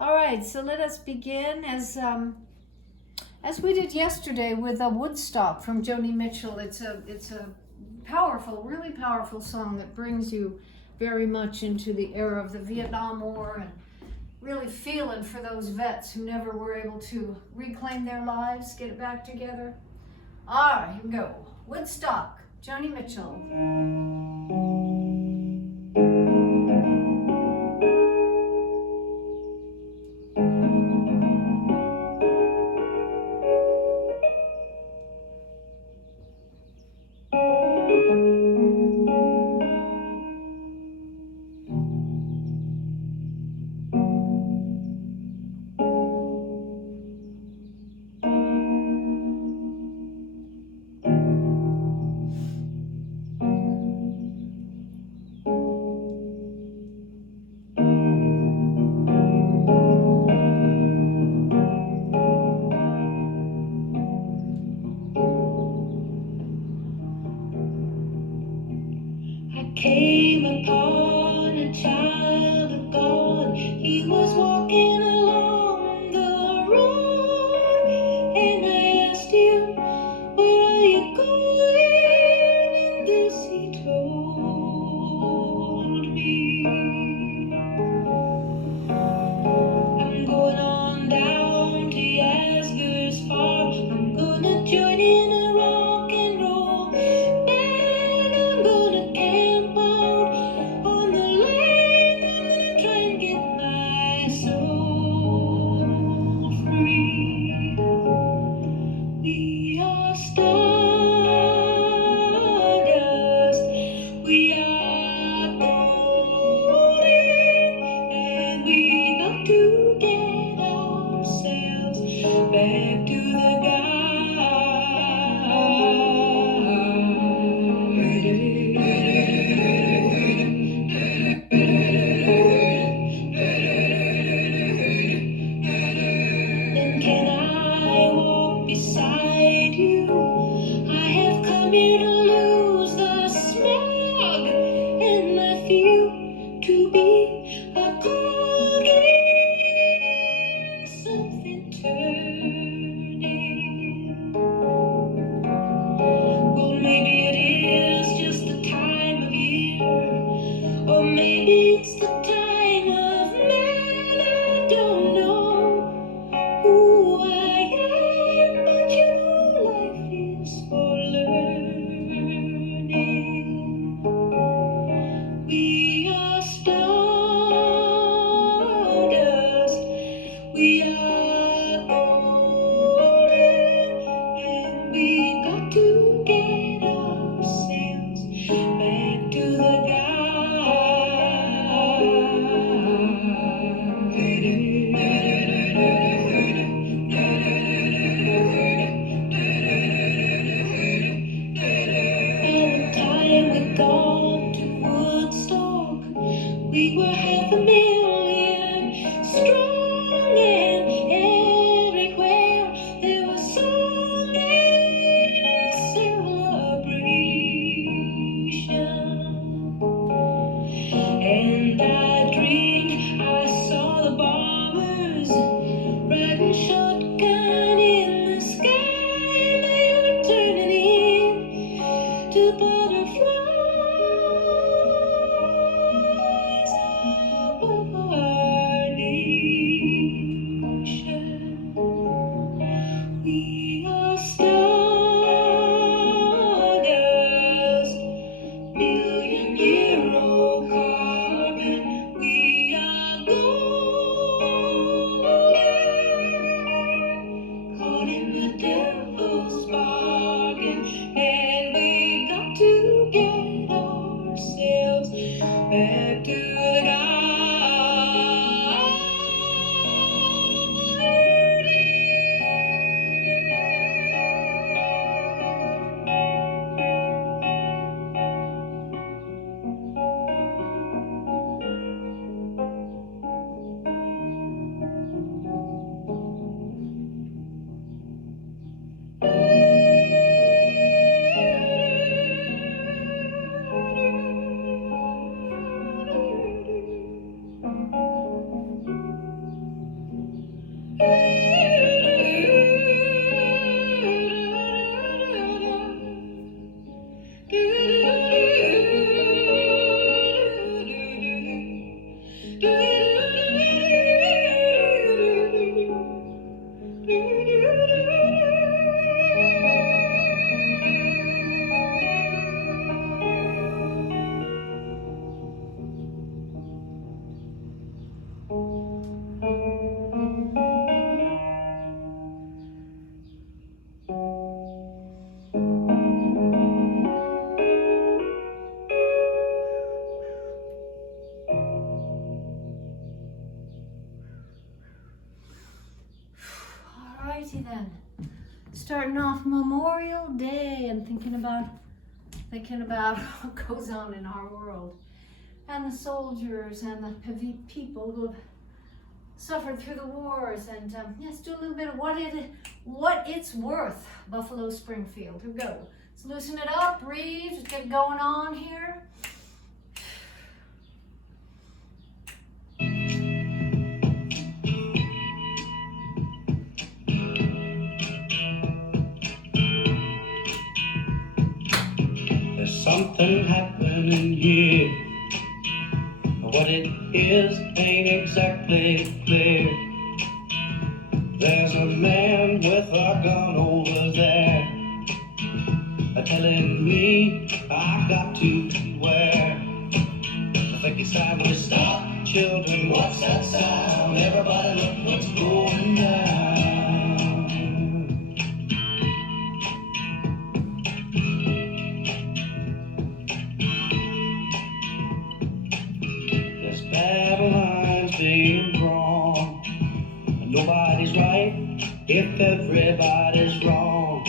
All right, so let us begin as we did yesterday with a Woodstock from Joni Mitchell. It's a powerful, really powerful song that brings you very much into the era of the Vietnam War and really feeling for those vets who never were able to reclaim their lives, get it back together. All right, here we go. Woodstock, Joni Mitchell. Came upon a child of God. He was walking along the road, and I asked him, "Where are you going?" And this he told me: "I'm going on down to Yasgur's farm. I'm gonna join in a rock and roll band. I'm gonna camp out on the land. I'm gonna try and get my soul free. We are stardust. We are golden, and we got to get ourselves back to the garden." righty then. Starting off Memorial Day and thinking about what goes on in our world, and the soldiers and the people who have suffered through the wars, and yes, do a little bit of what it's worth. Buffalo Springfield. Here we go. Let's loosen it up, breathe, just get going on here. There's something happening here. What it is ain't exactly clear. There's a man with a gun over there, telling me I got to beware. I think it's time we stop. Children, what's that sound? Everybody look what's going down. There's battle lines being drawn. Nobody's right if everybody's wrong.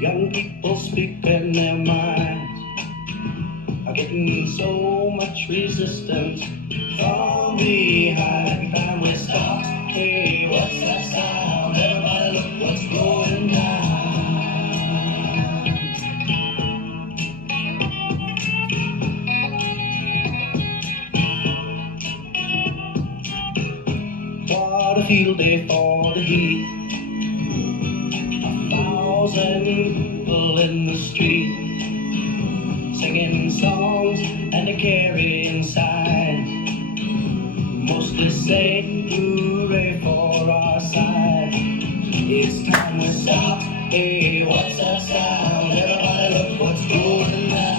Young people speaking their minds are getting so much resistance from behind. Time we stop. Hey, what's that sound? Everybody look what's going down. What a field day for the heat. 1,000 people in the street, singing songs and carrying signs, mostly say hooray for our side. It's time we stop. Hey, what's that sound? Everybody look what's going down.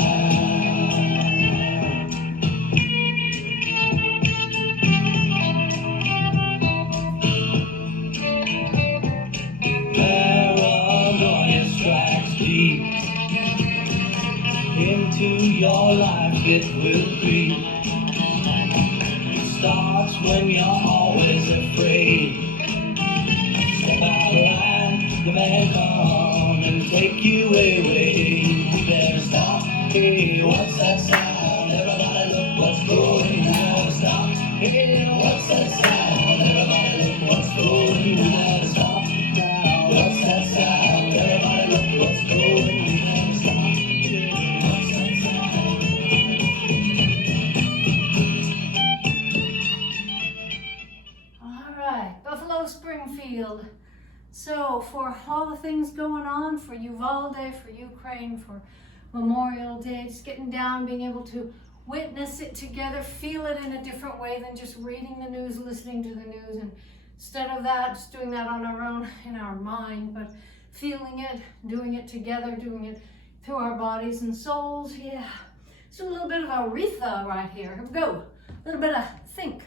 Paranoia strikes deep into your life, it will creep. It starts when you're always afraid. Step out of line, the man come and take you away. You better stop. Hey, what's that sound? Everybody look what's going down. Stop. Hey, what's that sound? Everybody look what's going down. Stop now. What's that sound? Everybody look what's going down. Stop. Hey, what's that sound? All right, Buffalo Springfield. So for all the things going on, for Uvalde, for Ukraine, for Memorial Day, just getting down, being able to witness it together, feel it in a different way than just reading the news, listening to the news, and instead of that, just doing that on our own, in our mind, but feeling it, doing it together, doing it through our bodies and souls. Yeah, let's do a little bit of Aretha right here. Here we go. A little bit of think.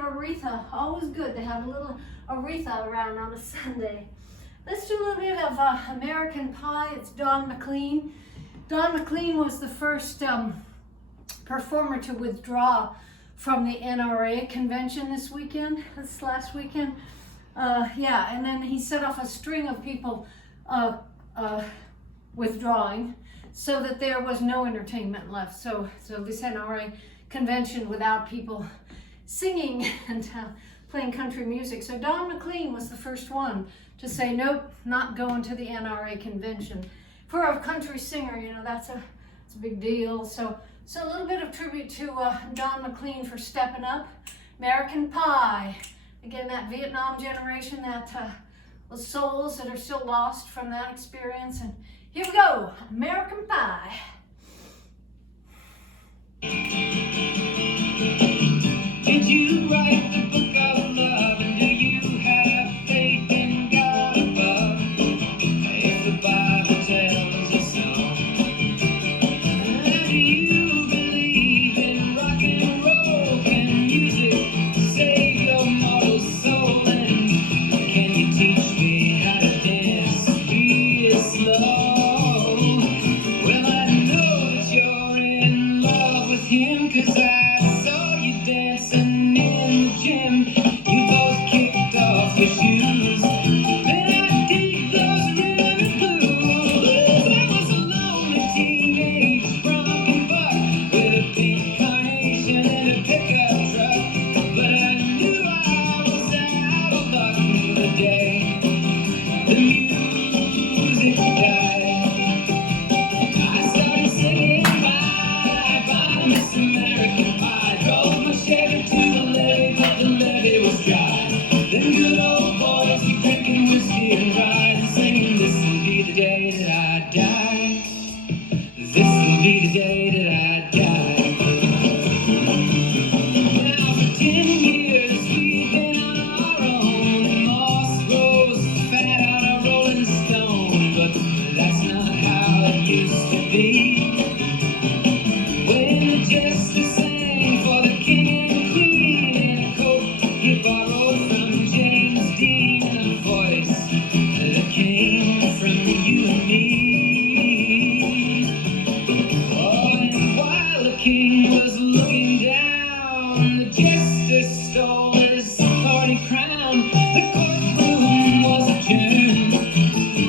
of Aretha. Always good to have a little Aretha around on a Sunday. Let's do a little bit of American Pie. It's Don McLean. Don McLean was the first performer to withdraw from the NRA convention this last weekend. Yeah, and then he set off a string of people withdrawing so that there was no entertainment left. So this NRA convention without people singing and playing country music. So Don McLean was the first one to say, nope, not going to the NRA convention. For a country singer, you know, that's a big deal. So a little bit of tribute to Don McLean for stepping up. American Pie. Again, that Vietnam generation, those souls that are still lost from that experience. And here we go, American Pie. Did you write the book of love, and do you have faith in God above? If the Bible tells us so, and do you believe in rock and roll? Can music save your mortal soul? And can you teach me how to dance real slow? Well, I know that you're in love with him, 'cause I saw you dancing in the gym. You both kicked off your shoes. Man, I dig those rhythm and blues. I was a lonely teenage bronco buck with a pink carnation and a pickup truck. But I knew I was out of luck the day the music died. I started singing bye, bye, Miss American Pie. Drove my Chevy to the levee, but the levee was dry. Them good old boys were drinking whiskey and rye and singing, this'll be the day that I die. This'll be the day that I die. Now for 10 years we've been on our own. Moss grows fat on a rolling stone, but that's not how it used to be. When the jester sang for the king and queen in a coat he borrowed from James Dean, and a voice that came from you and me. Oh, and while the king was looking down, the jester stole his thorny crown. The courtroom was adjourned.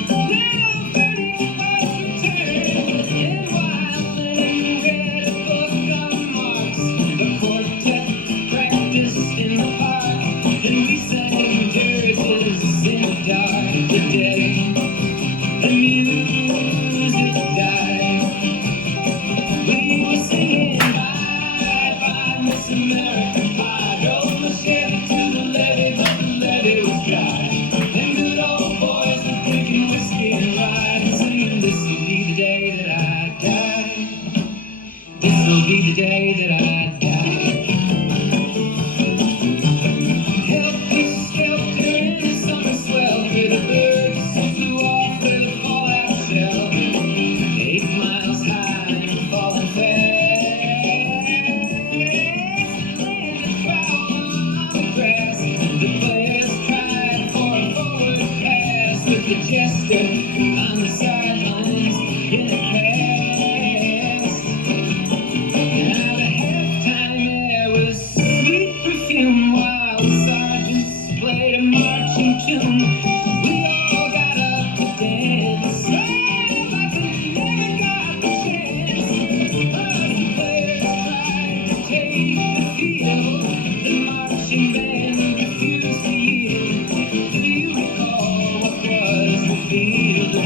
Now verdict was returned, and while Lennon read a book of marks, the quartet practiced in the park, and we sang dirges in the dark. The day the music died, we were singing bye, bye, Miss American Pie. Drove my Chevy to the levee, but the levee was dry. Them good old boys were drinking whiskey and rye and singing, this'll be the day that I die. This'll be the day that I die. Helter skelter in the summer swelter, the birds flew off with a fallout shelter. 8 miles high and falling fast. Laying the foul on the grass. The players cried for a forward pass, with the jester on the sidelines in a cast. Now the halftime air was sweet perfume, while the sergeants played a marching tune. We all got up to dance, but we never got the chance. The players tried to take the field, the marching band refused to yield. Do you recall what was revealed?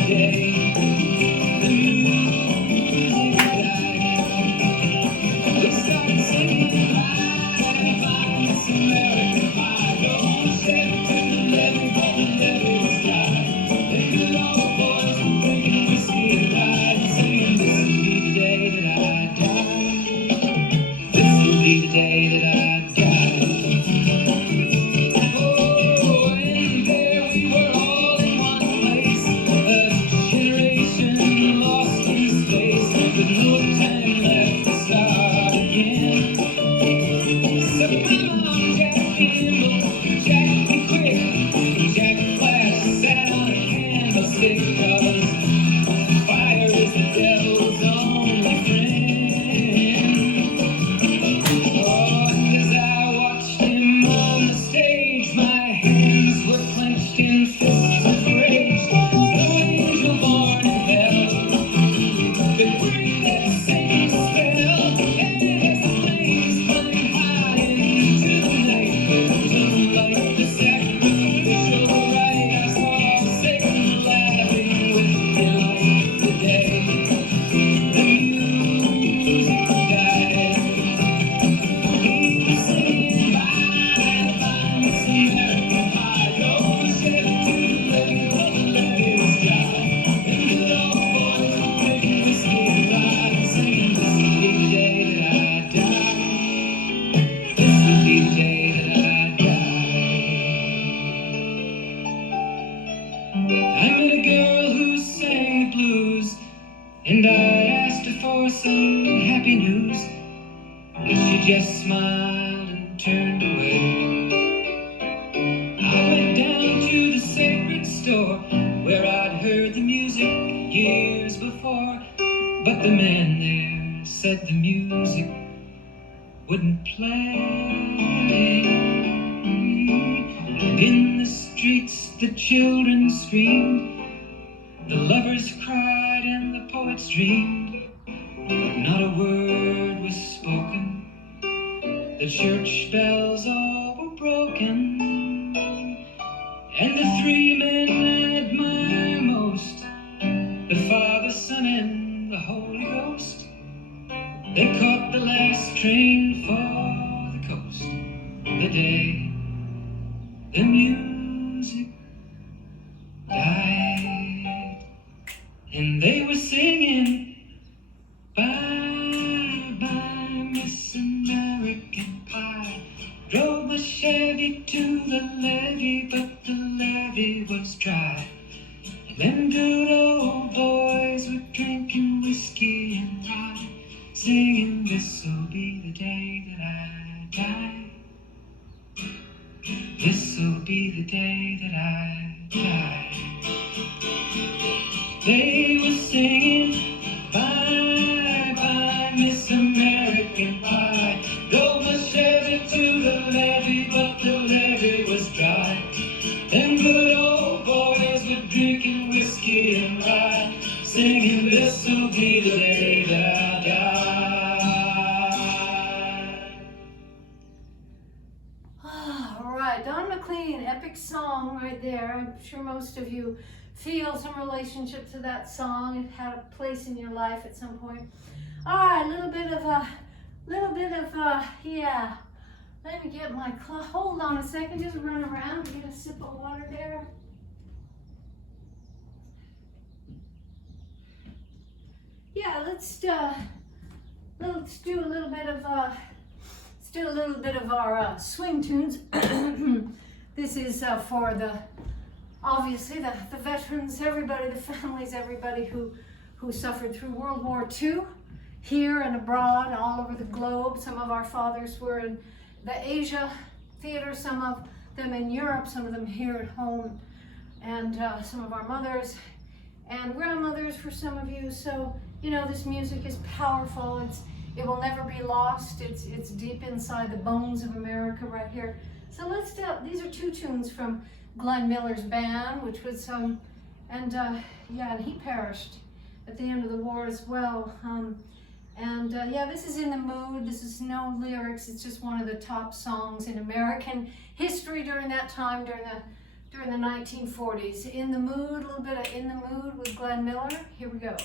just smiled and turned away. I went down to the sacred store where I'd heard the music years before, but the man there said the music wouldn't play. And in the streets the children screamed, the lovers cried and the poets dreamed, but not a word was spoken. The church bells all were broken, and the three men I admire most, the Father, Son, and the Holy Ghost, they caught the last train for the coast the day the music died. And they were singing, bye bye Miss American Pie. Drove the Chevy to the levee, but the levee was dry. And them good old boys were drinking whiskey and rye, singing, this'll be the day that I die. This'll be the day that I die. They were singing, bye bye Miss American Pie. Drove my Chevy to the levee, but the levee was dry. Them good old boys were drinking whiskey and rye, singing, this'll be the day that I die. All right, Don McLean, epic song right there. I'm sure most of you feel some relationship to that song. It had a place in your life at some point. All right, a little bit of yeah. Let me get my hold on a second, just run around and get a sip of water there. Yeah, let's do a little bit of our swing tunes. This is for obviously the veterans, everybody, the families, everybody who suffered through World War II, here and abroad, all over the globe. Some of our fathers were in the Asia theater, some of them in Europe, some of them here at home, and some of our mothers and grandmothers for some of you. So, you know, this music is powerful. It will never be lost. It's deep inside the bones of America right here. So let's do, these are two tunes from Glenn Miller's band, which was and he perished at the end of the war as well. This is In the Mood. This is no lyrics. It's just one of the top songs in American history during that time, during the 1940s. In the Mood, a little bit of In the Mood with Glenn Miller. Here we go.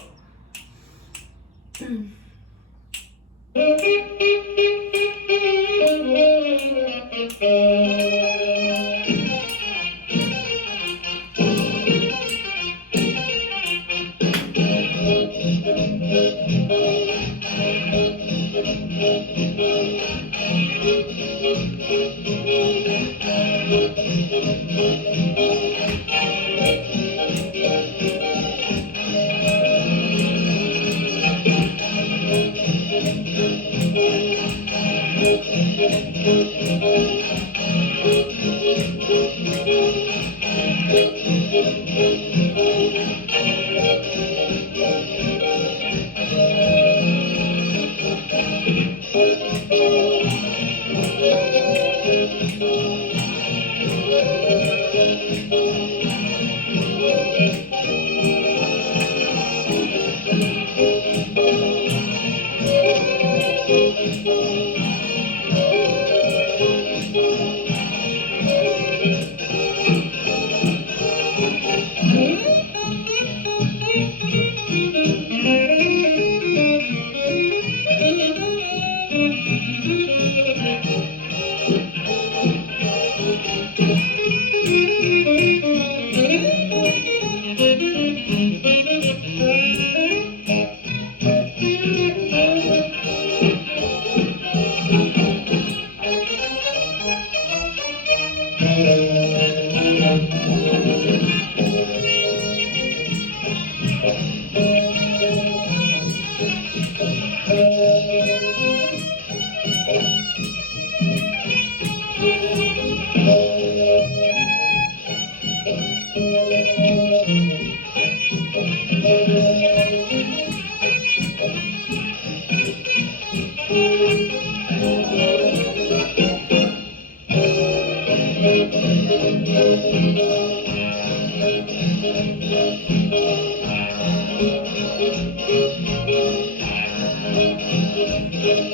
Alrighty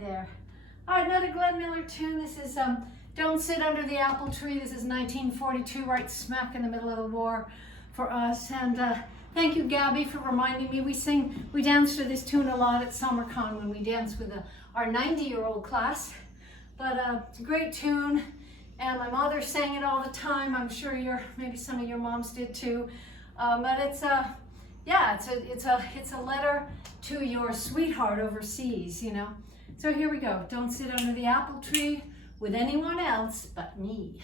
there. All right, another Glenn Miller tune. This is Don't Sit Under the Apple Tree. This is 1942, right smack in the middle of the war for us. And thank you, Gabby, for reminding me. We dance to this tune a lot at SummerCon when we dance with our 90-year-old class. But it's a great tune, and my mother sang it all the time. I'm sure maybe some of your moms did too. But it's a letter to your sweetheart overseas, you know. So here we go. Don't sit under the apple tree with anyone else but me.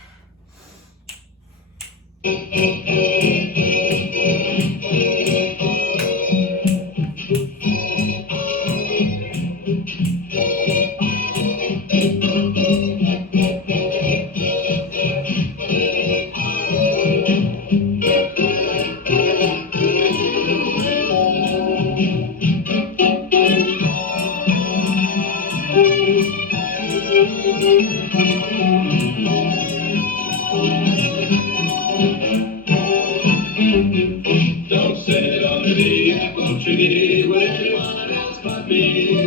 Don't sit under the apple tree with anyone else but me.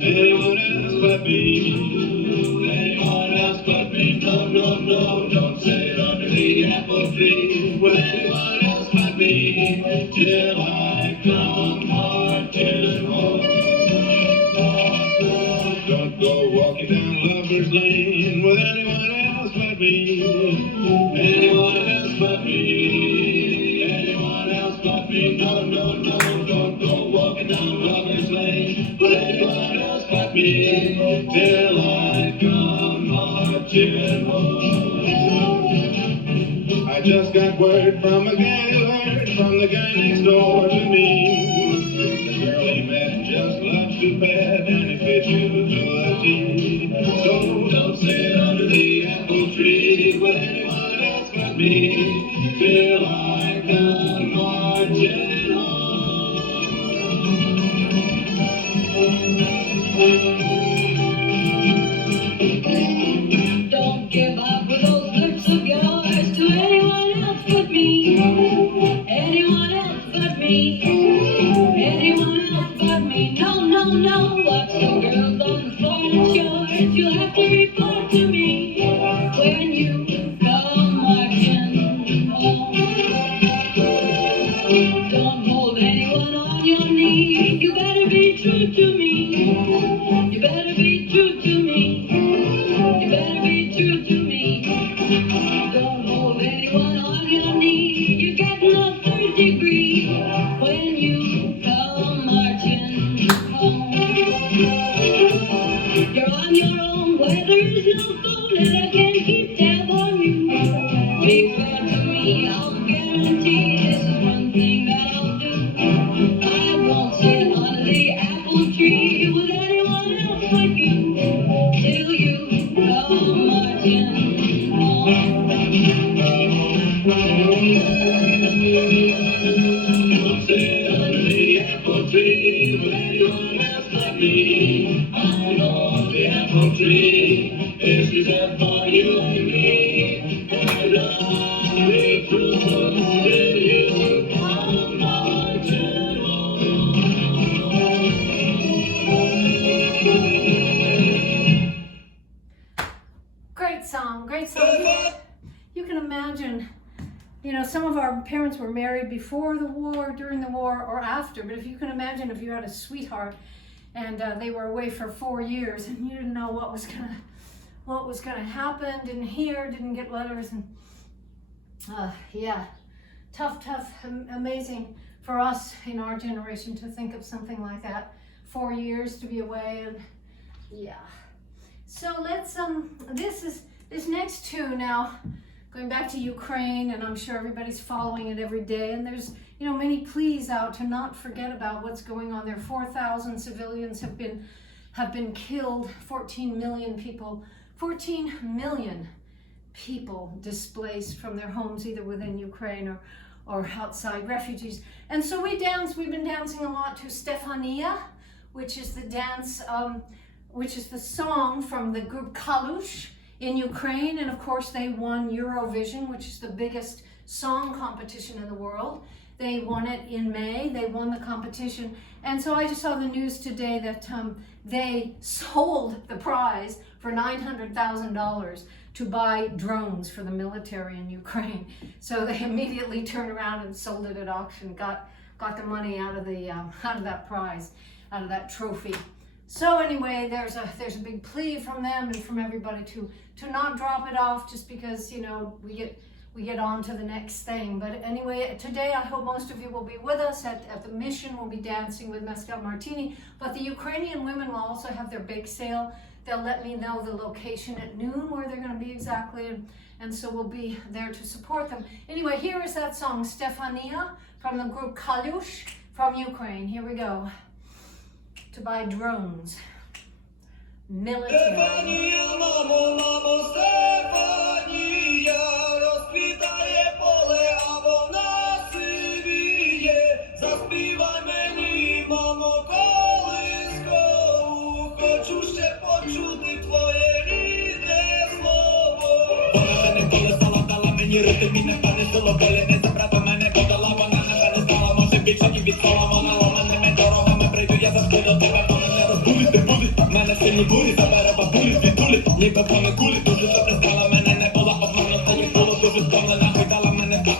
Anyone else but me. Anyone else but me. No, no, no. Don't sit under the apple tree with anyone else but me. Till I come marching home. Don't go walking down Lover's Lane with anyone else but me. Anyone else but me. Anyone else but me. No, no, no. Don't go walking down Lover's Lane with anyone else but me. Till I come marching home. I just got word from a guy, from the guy next door to me. The girl he met just loves to bet, and he fits you to a T. So don't sit under the apple tree with anyone else but me, till I come marching home. Don't give up with those lips of yours to anyone else but me. Anyone else but me. Anyone else but me. No, no, no. Watch the girls on the foreign shores. You'll have to report to me when you come marching home. Don't hold anyone on your knee. You better be true to me. You better be true to me. You better be true to me. Don't hold anyone on your knee. You're getting a third degree when you come marching home. You're on your own where there is no phone and I can't keep tab on you. Be fair to me, I'll guarantee this is one thing that I'll do. I won't sit under the apple tree with anyone else but you till you come marching home. Don't sit under the apple tree with anyone else but me. I know the apple tree is reserved for you and me. And I'll be true till you come marching home. Great song, great song. You can imagine, you know, some of our parents were married before the war, during the war, or after. But if you can imagine if you had a sweetheart and they were away for 4 years and you didn't know what was gonna happen, didn't hear, didn't get letters, and yeah, tough, amazing for us in our generation to think of something like that. 4 years to be away, and yeah. So let's this next tune now, going back to Ukraine, and I'm sure everybody's following it every day, and there's, you know, many pleas out to not forget about what's going on there. 4,000 civilians have been killed, 14 million people displaced from their homes, either within Ukraine or outside, refugees. And so we've been dancing a lot to Stefania, which is the dance, which is the song from the group Kalush. in Ukraine, and of course they won Eurovision, which is the biggest song competition in the world. They won it in May. They won the competition. And so I just saw the news today that they sold the prize for $900,000 to buy drones for the military in Ukraine. So they immediately turned around and sold it at auction, got the money out of that prize, out of that trophy. So anyway, there's a big plea from them and from everybody to not drop it off just because, you know, we get on to the next thing. But anyway, today I hope most of you will be with us at the mission. We'll be dancing with Mescal Martini. But the Ukrainian women will also have their bake sale. They'll let me know the location at noon where they're going to be exactly. And so we'll be there to support them. Anyway, here is that song, Stefania, from the group Kalush from Ukraine. Here we go. To buy drones. Military. Стефанія, мамо, мамо, Стефанія, розквітає поле, а вона сивіє. Заспівай мені, мамо, колискову, хочу ще почути твоє рідне слово. Вона мене колесала, дала мені ритм і не понесило, болі не забрати мене, подала, вона не перестала, може більше і відстала, вона ламаними дорогами прийду, я завжди до тебе, вона не розбудить, не буде. Мене сильні бурі, забере бабулі, відтулі, ніби вони кулі, дуже добре знала мене, не була обманута, як було дуже втомлена, хитала мене так.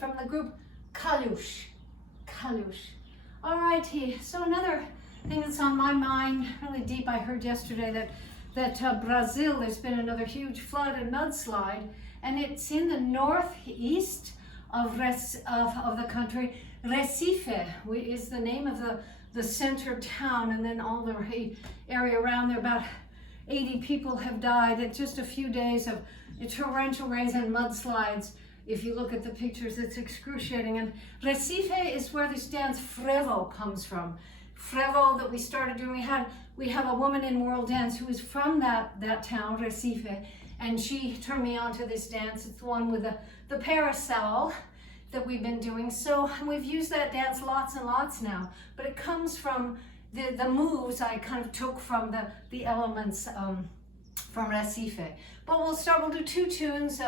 From the group Kalush. Alrighty, so another thing that's on my mind, really deep, I heard yesterday that Brazil, there's been another huge flood and mudslide, and it's in the northeast of the country. Recife is the name of the center town, and then all the area around there, about 80 people have died in just a few days of torrential rains and mudslides. If you look at the pictures, it's excruciating. And Recife is where this dance Frevo comes from. Frevo that we started doing. We have a woman in World Dance who is from that town, Recife, and she turned me on to this dance. It's the one with the parasol that we've been doing. So we've used that dance lots and lots now, but it comes from the moves I kind of took from the elements from Recife. But we'll do two tunes.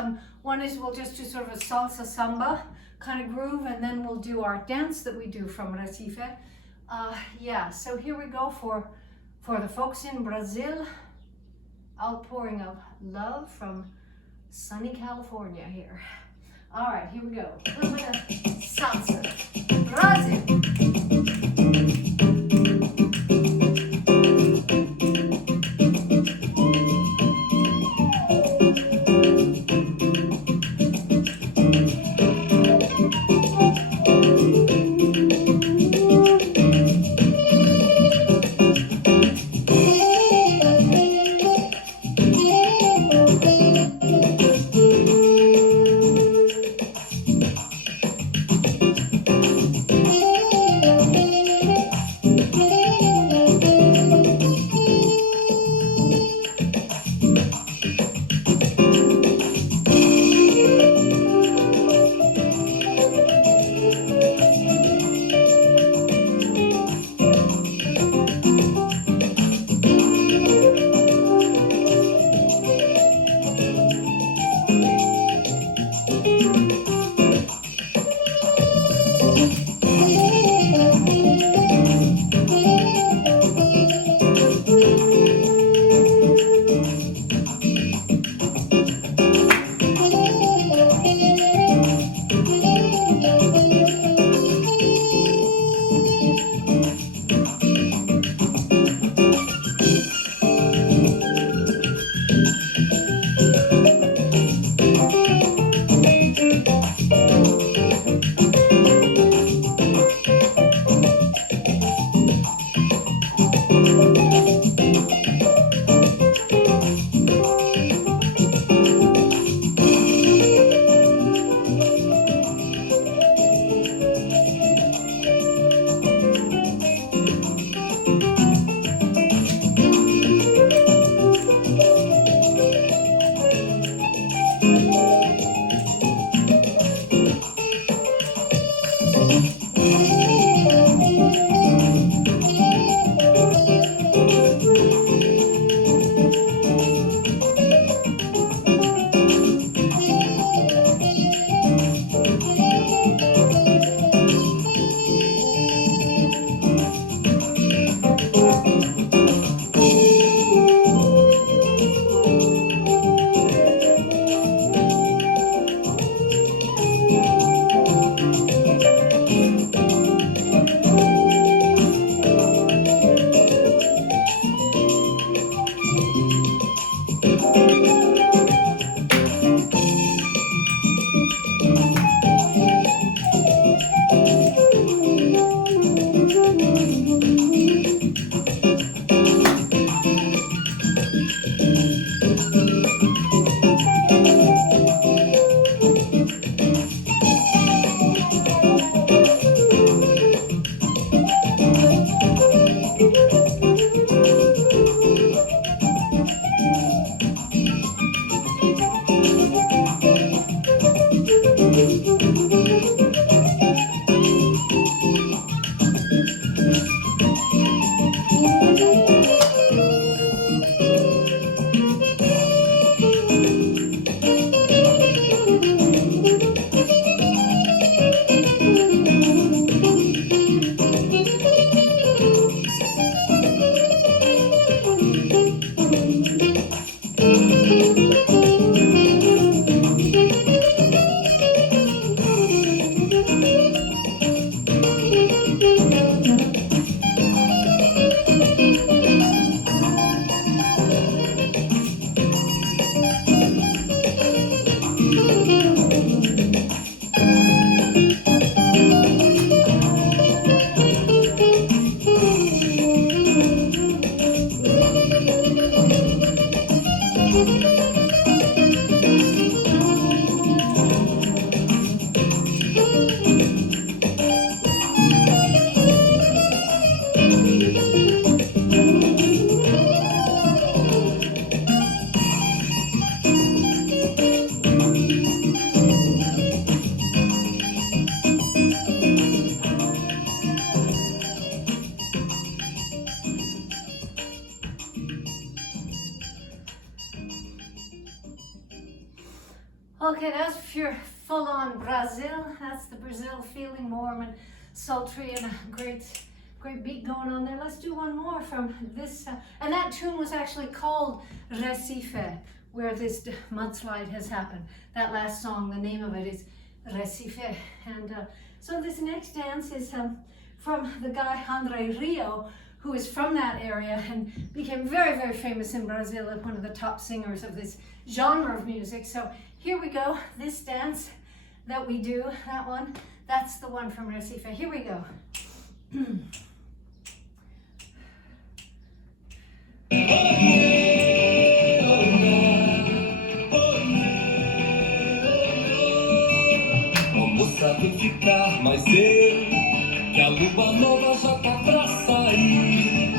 One is we'll just do sort of a salsa samba kind of groove, and then we'll do our dance that we do from Recife. Yeah, so here we go for the folks in Brazil. Outpouring of love from sunny California here. All right, here we go. A little bit of salsa. Brazil. Okay, that's your full on Brazil. That's the Brazil feeling, warm and sultry, and a great beat going on there. Let's do one more from this. And that tune was actually called Recife, where this mudslide has happened. That last song, the name of it is Recife. And so this next dance is from the guy Andre Rio, who is from that area and became very, very famous in Brazil as one of the top singers of this genre of music. So here we go. This dance that we do, that one, that's the one from Recife. Here we go. Moça, vem ficar mais eu, que a lua nova já tá pra sair.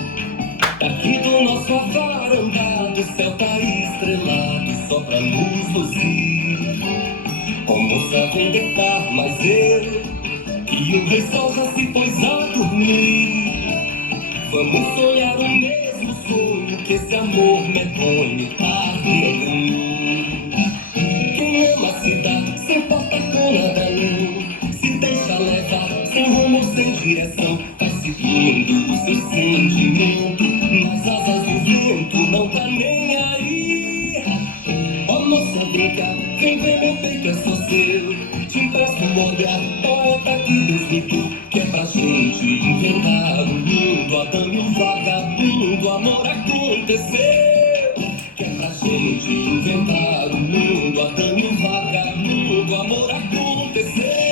Daqui do nosso avarandado, o céu tá estrelado só pra nos luzir. Oh, moça, vem deitar mais eu, que o rei sol já se pôs a dormir. Vamos sonhar o mesmo sonho, que esse amor medonho tá dentro em mim. Quem ama se dá, se importa com nada não. Se deixa levar, sem rumo, sem direção, vai seguindo o seu sentimento. Nas asas do vento, não tá nem aí. Ó moça, vem cá, vem ver meu peito, é só seu. Te empresto um olhar, poeta que Deus me deu, que é pra gente inventar o mundo. Adão e o vagabundo, amor aconteceu. Que é pra gente inventar o mundo. Adão e o vagabundo, amor aconteceu.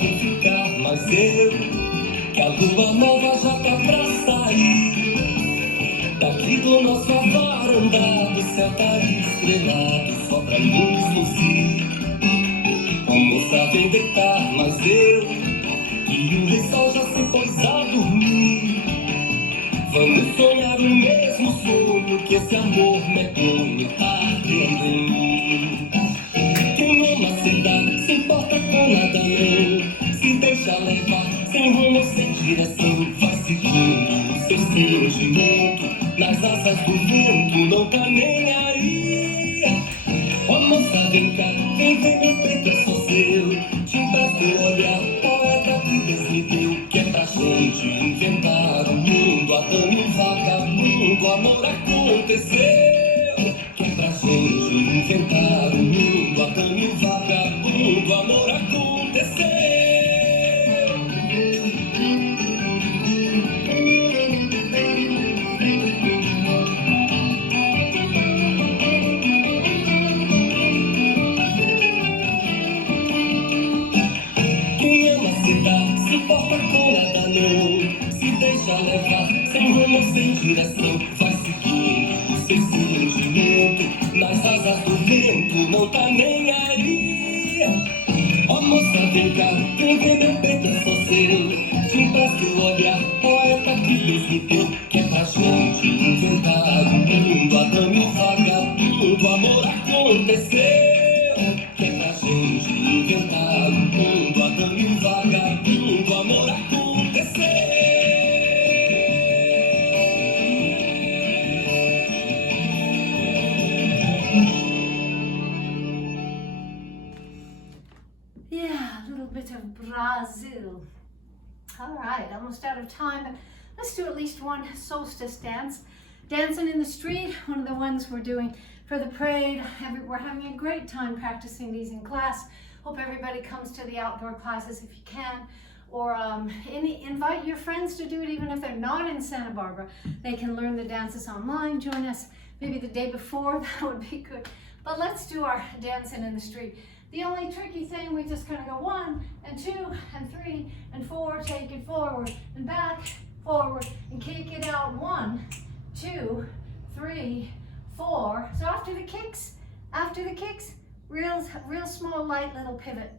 Vem ficar mais eu, que a lua nova já tá pra sair. Daqui do nosso avarandado, o céu tá estrelado só pra nos luzir. Oh, moça, vem deitar mais eu, que o rei sol já se pôs a dormir. Vamos sonhar o mesmo sonho, que esse amor medonho tá ardendo em mim. Quem ama se dá, se importa com nada não. Se deixa levar, sem rumo, sem direção, vai seguindo o seu sentimento. Nas asas do vento, não tá nem aí. Ó moça, vem cá, vem ver meu peito, é só seu. Te empresto o olhar, poeta que Deus me deu, que é pra gente inventar o mundo. Adão e o vagabundo, amor aconteceu. Que é pra gente inventar o mundo. Adão e o vagabundo, amor aconteceu. Quem ama se dá, se importa com nada não. Se deixa levar, sem rumo, sem direção, vai seguindo o seu sentimento. Nas asas do vento, não tá nem aí. Ó moça, vem cá, vem ver meu peito, é só seu. Te empresto o olhar, poeta que Deus me deu, que é pra gente inventar o mundo. Adão e o vagabundo, amor aconteceu. Que é pra gente inventar o mundo. Adão e o vagabundo, amor aconteceu. Yeah, a little bit of Brazil. All right, almost out of time, but let's do at least one solstice dance. Dancing in the street, one of the ones we're doing for the parade. We're having a great time practicing these in class. Hope everybody comes to the outdoor classes if you can. Or invite your friends to do it even if they're not in Santa Barbara. They can learn the dances online, join us maybe the day before, that would be good. But let's do our dancing in the street. The only tricky thing, we just kind of go 1 and 2 and 3 and 4, take it forward and back, forward, and kick it out. 1, 2, 3, 4. So after the kicks, real small, light little pivot.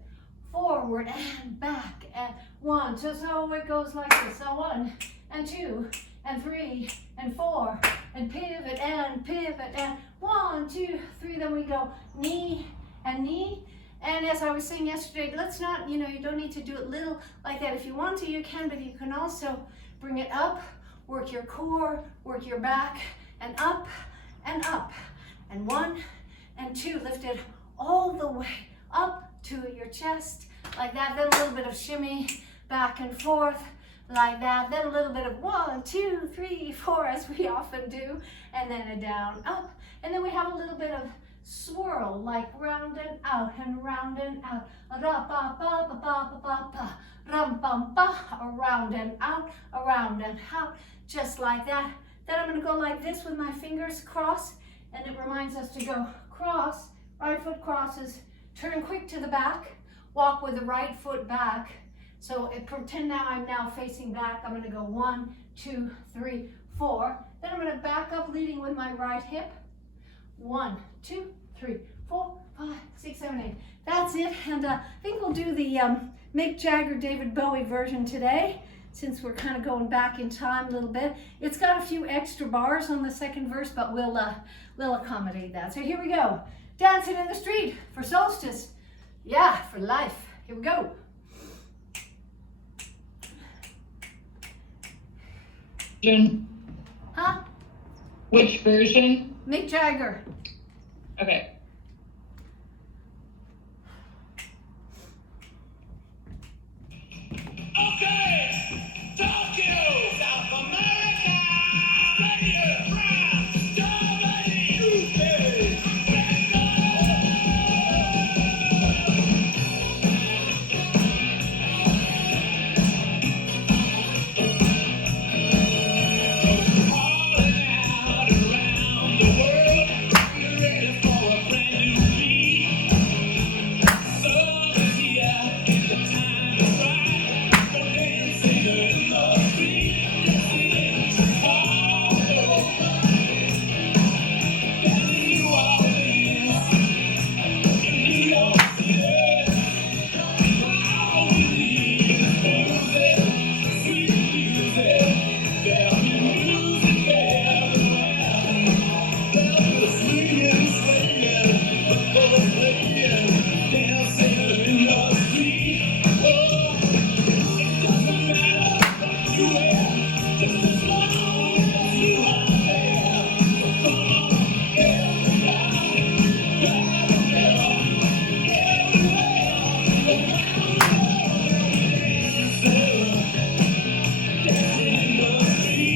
Forward and back and 1. So it goes like this. So 1 and 2 and 3 and 4 and pivot and 1, 2, 3. Then we go knee and knee And as I was saying yesterday, let's not, you don't need to do it little like that. If you want to, you can, but you can also bring it up, work your core, work your back, and up, and up. And 1 and 2, lift it all the way up to your chest, like that. Then a little bit of shimmy, back and forth, like that. Then a little bit of 1, 2, 3, 4, as we often do, and then a down, up. And then we have a little bit of swirl, like round and out, and round and out. Around and out, around and out, just like that. Then I'm going to go like this with my fingers cross, and it reminds us to go cross, right foot crosses, turn quick to the back, walk with the right foot back. So pretend now I'm now facing back. I'm going to go 1, 2, 3, 4. Then I'm going to back up, leading with my right hip. 1, 2, 3, 4, 5, 6, 7, 8. That's it. And I think we'll do the Mick Jagger, David Bowie version today, since we're kind of going back in time a little bit. It's got a few extra bars on the second verse, but we'll accommodate that. So here we go. Dancing in the street for solstice. Yeah, for life. Here we go. Huh? Which version? Mick Jagger. Okay. Okay, Tokyo, South America, Australia, France, Germany, UK, Calling out around the world, you ready for a brand new beat? Sun is here, the time is right. Dancing in the street, dancing in Chicago, down in New Orleans, in New York City. All we need is music, sweet music. There'll be music everywhere. There'll be swinging, swinging, but those playing, dancing in the street. Oh, it doesn't matter what you wear, just as long as you are there. So come on, everybody, grab a girl, dancing in the street.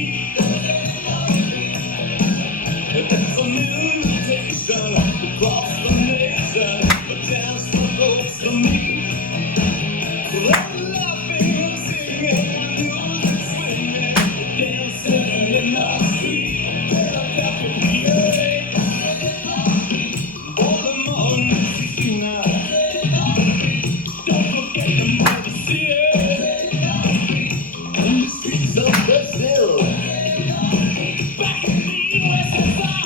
It's a mutation across the nation, a dance for folks to meet. Laughing, singing, music swinging, dancing in the street. That could be it. All the mornings tonight. Don't forget the Motor City. In the streets of Brazil. Back in the USSR.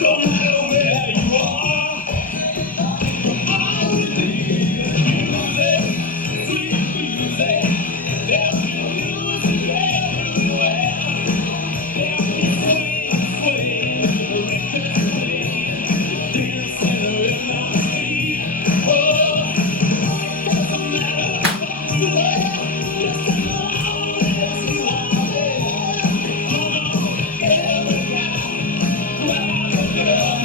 No matter where you are. All we need is music, sweet music. There'll be music everywhere. There'll be swing, swing, records playing, dancing in the street. Oh, doesn't matter what you wear, just as long as you are there. Come on, everybody, grab a girl.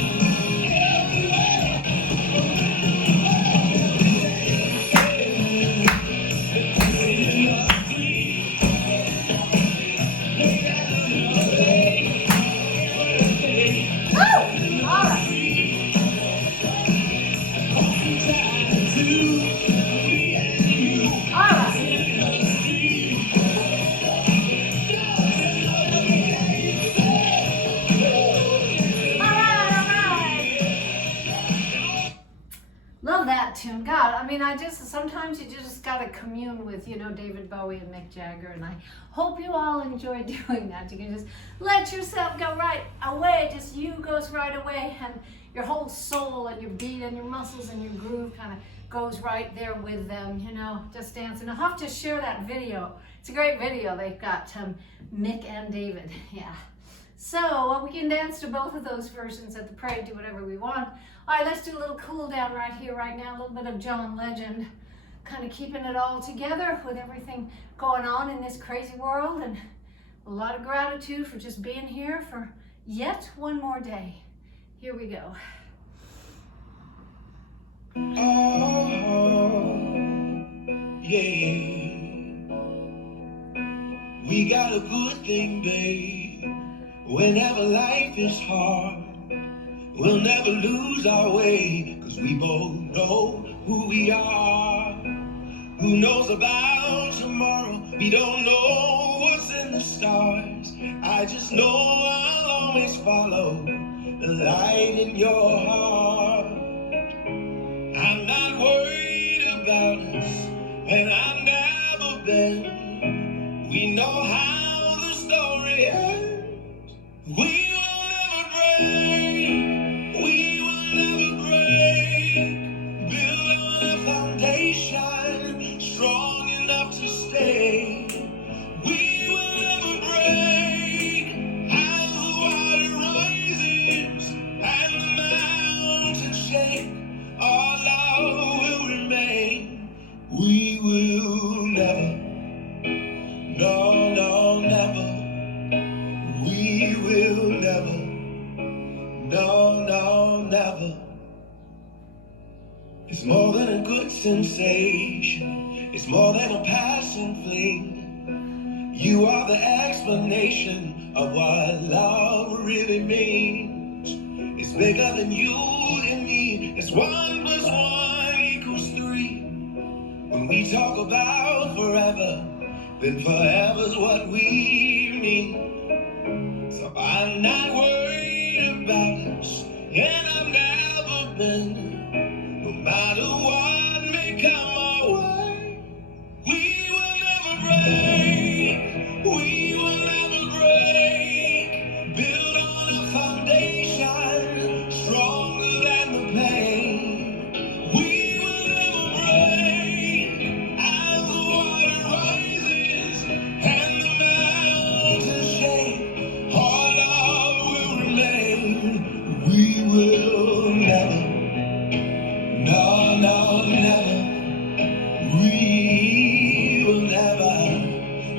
Love that tune. God, I mean, sometimes you just gotta commune with, David Bowie and Mick Jagger, and I hope you all enjoy doing that. You can just let yourself go right away, just you goes right away, and your whole soul and your beat and your muscles and your groove kind of goes right there with them, just dancing. I'll have to share that video. It's a great video. They've got Mick and David. Yeah. So we can dance to both of those versions at the parade, do whatever we want. All right, let's do a little cool down right here, right now. A little bit of John Legend, kind of keeping it all together with everything going on in this crazy world, and a lot of gratitude for just being here for yet one more day. Here we go. Oh, yeah. We got a good thing, babe. Whenever life is hard, we'll never lose our way, 'cause we both know who we are. Who knows about tomorrow? We don't know what's in the stars. I just know I'll always follow the light in your heart. I'm not worried about us, and I've never been. We know how the story ends. We will never break. We will never break. Build on a foundation strong enough to stay. We will never break. As the water rises and the mountains shake, our love will remain. We will never, no, no, never. We will never, no, no, never. It's more than a good sensation. It's more than a passing fling. You are the explanation of what love really means. It's bigger than you and me. It's 1 + 1 = 3. When we talk about forever, then forever's what we mean. So I'm not worried about us, and I've never been. No matter what may come our way, we will never break. We will never break. Build on a foundation stronger than the pain. We will never break. As the water rises and the mountains shake, our love will remain. We will never, no, no, never. We will never,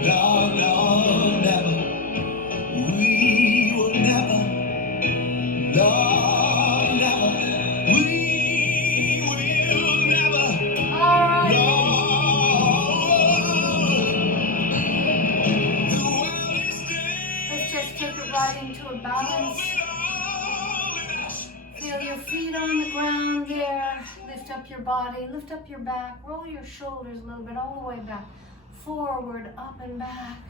no, no, never. We will never, no, never. We will never, All right. no. The world is dead. Let's just take it right into a balance. Feel your feet on the ground there. Lift up your body, lift up your back, roll your shoulders a little bit all the way back. Forward, up and back.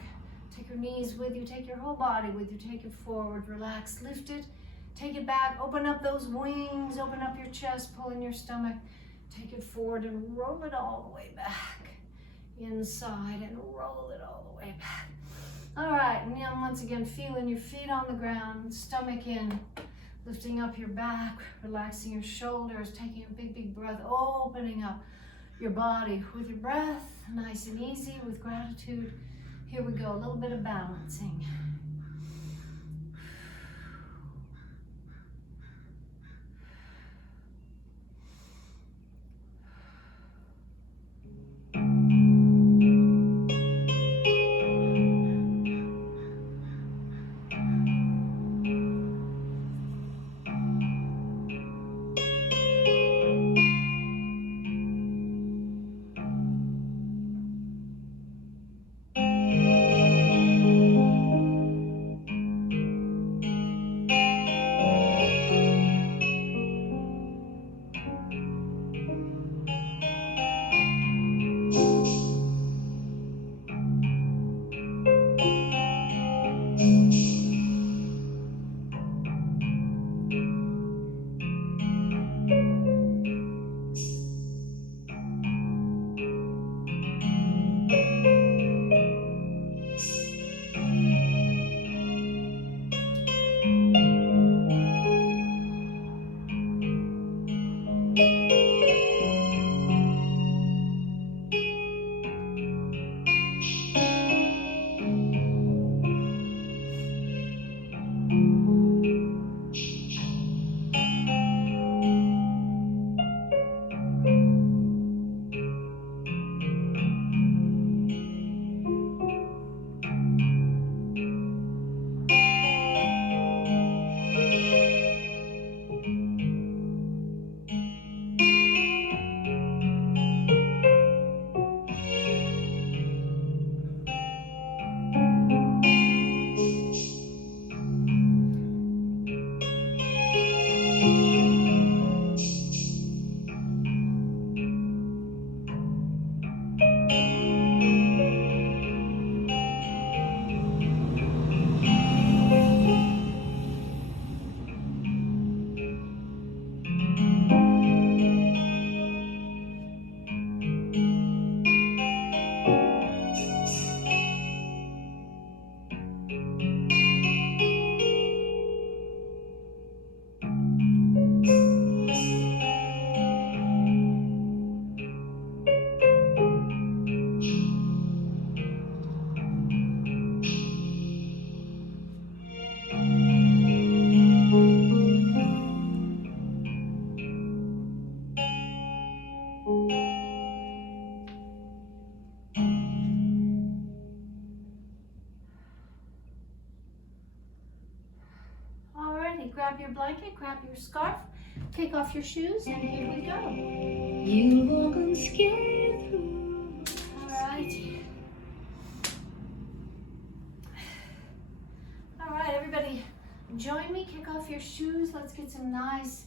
Take your knees with you, take your whole body with you. Take it forward, relax, lift it, take it back. Open up those wings, open up your chest, pull in your stomach. Take it forward and roll it all the way back. Inside and roll it all the way back. All right, and now once again, feeling your feet on the ground, stomach in. Lifting up your back, relaxing your shoulders, taking a big, big breath, opening up your body with your breath, nice and easy with gratitude. Here we go, a little bit of balancing. grab your blanket, grab your scarf, kick off your shoes, and here we go. You walk unscared through. All right. All right, everybody, join me. Kick off your shoes. Let's get some nice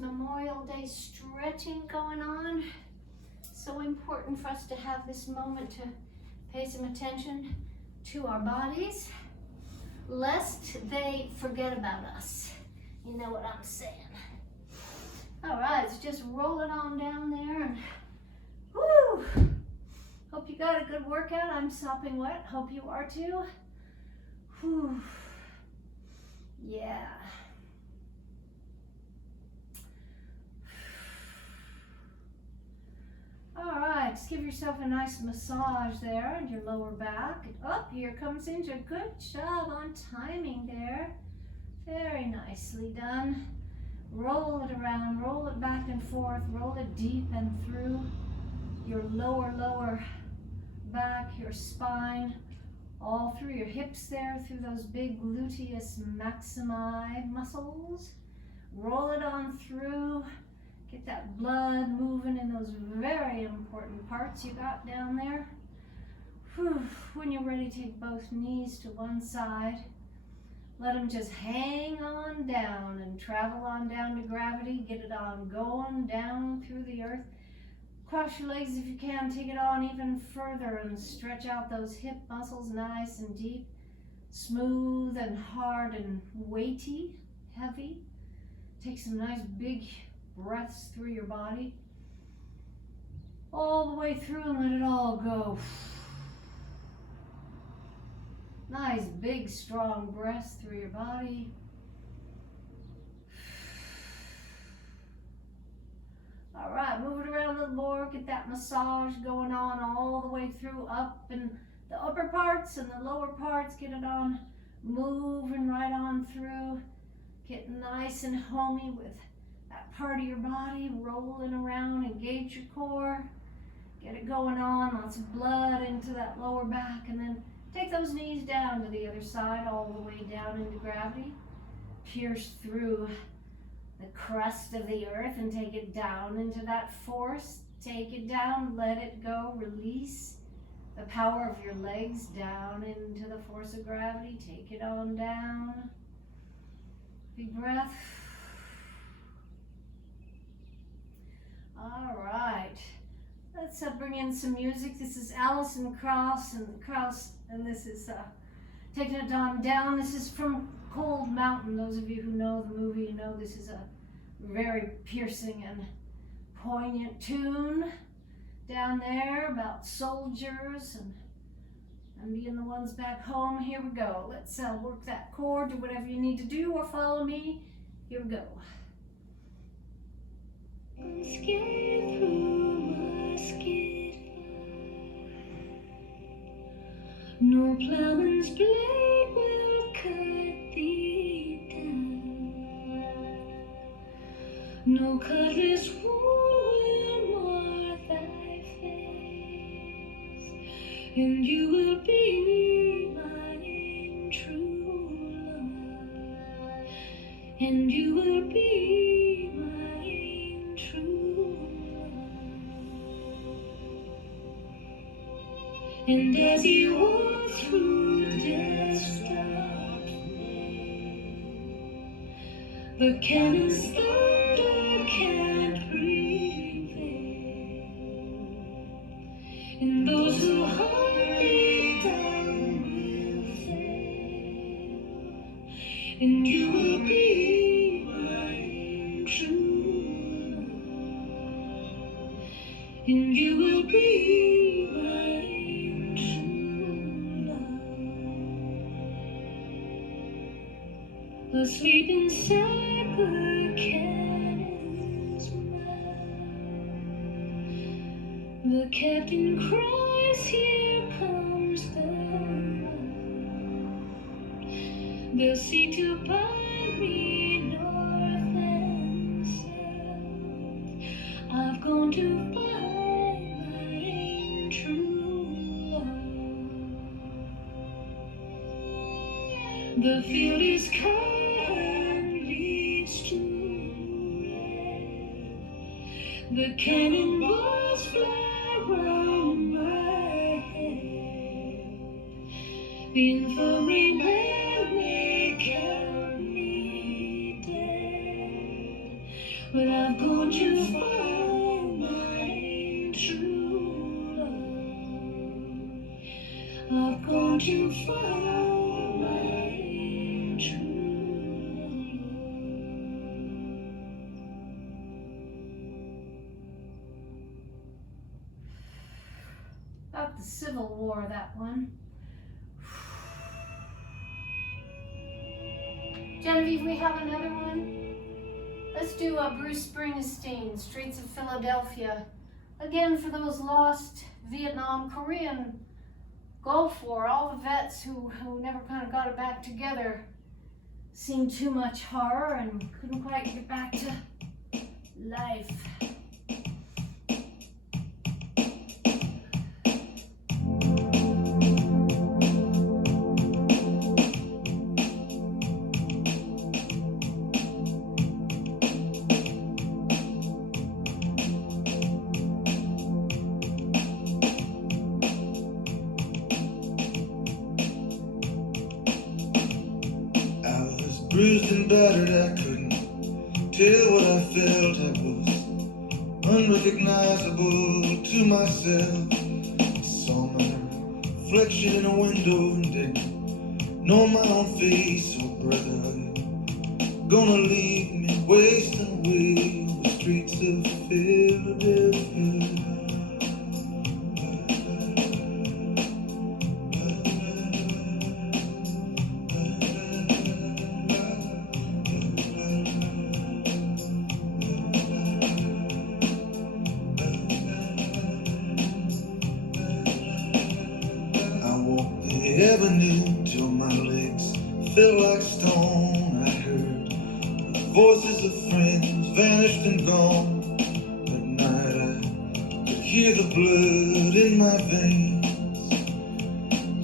Memorial Day stretching going on. So important for us to have this moment to pay some attention to our bodies, lest they forget about us. You know what I'm saying. All right, so just roll it on down there and woo! Hope you got a good workout. I'm sopping wet. Hope you are too. Whew. Yeah. All right, just give yourself a nice massage there on your lower back. Up, here comes Inja. Good job on timing there. Very nicely done. Roll it around, roll it back and forth, roll it deep and through your lower back, your spine, all through your hips there, through those big gluteus maximi muscles. Roll it on through. Get that blood moving in those very important parts you got down there. Whew. When you're ready, take both knees to one side. Let them just hang on down and travel on down to gravity. Get it on going down through the earth. Cross your legs if you can. Take it on even further and stretch out those hip muscles nice and deep. Smooth and hard and weighty, heavy. Take some nice big breaths through your body. All the way through and let it all go. Nice, big, strong breaths through your body. All right, move it around a little more. Get that massage going on all the way through, up in the upper parts and the lower parts. Get it on, moving right on through. Get nice and homey with that part of your body, rolling around, engage your core. Get it going on, lots of blood into that lower back, and then take those knees down to the other side, all the way down into gravity. Pierce through the crust of the earth and take it down into that force. Take it down, let it go, release the power of your legs down into the force of gravity. Take it on down. Big breath. All right. Let's bring in some music. This is Alison Krauss, and this is Taking It On Down. This is from Cold Mountain. Those of you who know the movie, you know this is a very piercing and poignant tune down there about soldiers and being the ones back home. Here we go. Let's work that chord, do whatever you need to do, or follow me. Here we go. Unscared through musket fire. No plowman's blade will cut thee down. No cutlass wound will mar thy face, and you will be mine true love, and you will be mine true love. And as you walk through death's dark flame, the cannon's thunder can't prevail, and those who hunt thee down will fail, and you will be mine true love, and you will be mine true love. Asleep inside the cannon's mouth, the captain cries, here comes the night. They'll seek to bind me north and south. I've gone to find my true love. The field is covered The cannonballs fly round my head. The infrared may count me dead, but I've gone to find my true love. I've gone to find my true About the Civil War, that one. Genevieve, we have another one? Let's do Bruce Springsteen, Streets of Philadelphia. Again, for those lost Vietnam, Korean Gulf War, all the vets who never kind of got it back together, seen too much horror and couldn't quite get back to life. Bruised and battered, I couldn't tell what I felt. I was unrecognizable to myself. I saw my reflection in a window and didn't know my own face. Oh brother, are you gonna leave me wasting away on the streets of Philadelphia? Avenue till my legs felt like stone. I heard the voices of friends vanished and gone. At night I could hear the blood in my veins,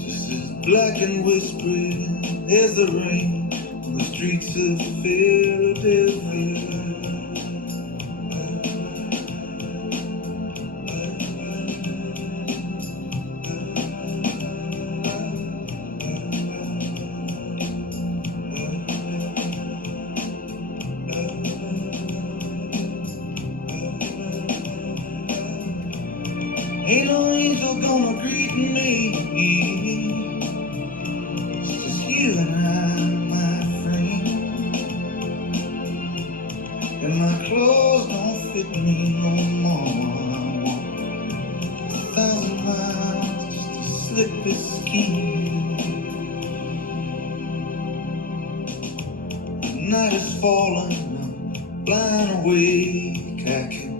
just as black and whispering as the rain on the streets of Philadelphia. Ain't no angel gonna greet me, it's just you and I, my friend. And my clothes don't fit me no more. I walk 1,000 miles just to slip this skin. The night is falling, I'm blind awake. I can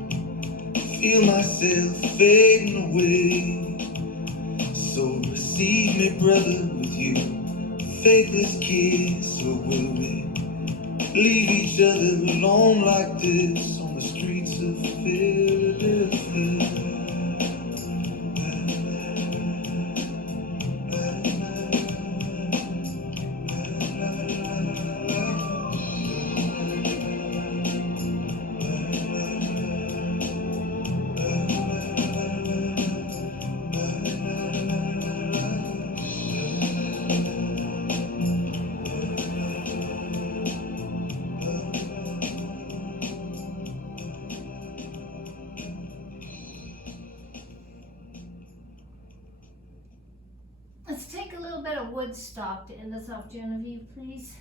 feel myself fading away. So receive me, brother, with you faithless kiss. Or will we leave each other alone like this on the streets of Philadelphia? Let's take a little bit of Woodstock to end us off, Genevieve, please.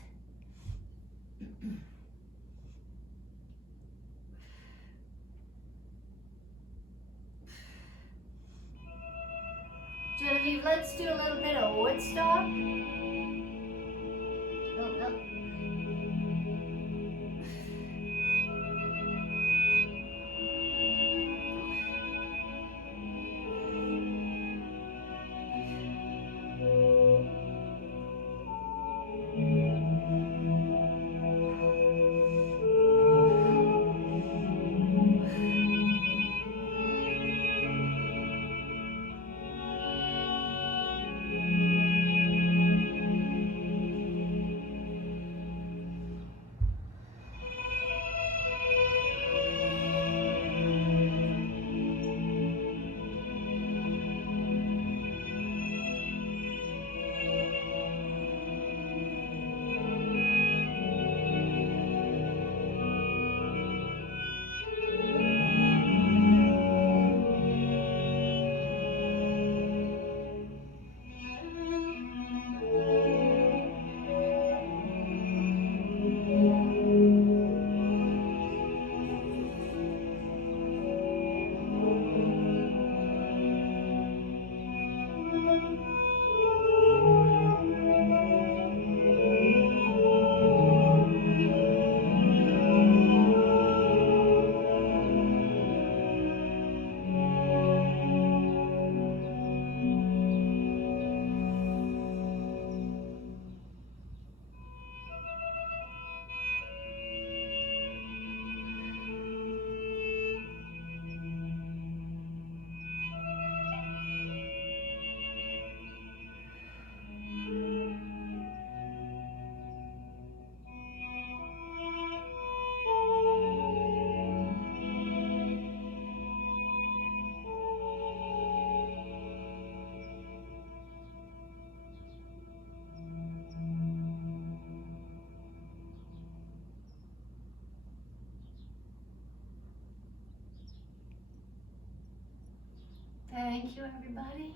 Genevieve, let's do a little bit of Woodstock. Oh, oh. Thank you, everybody.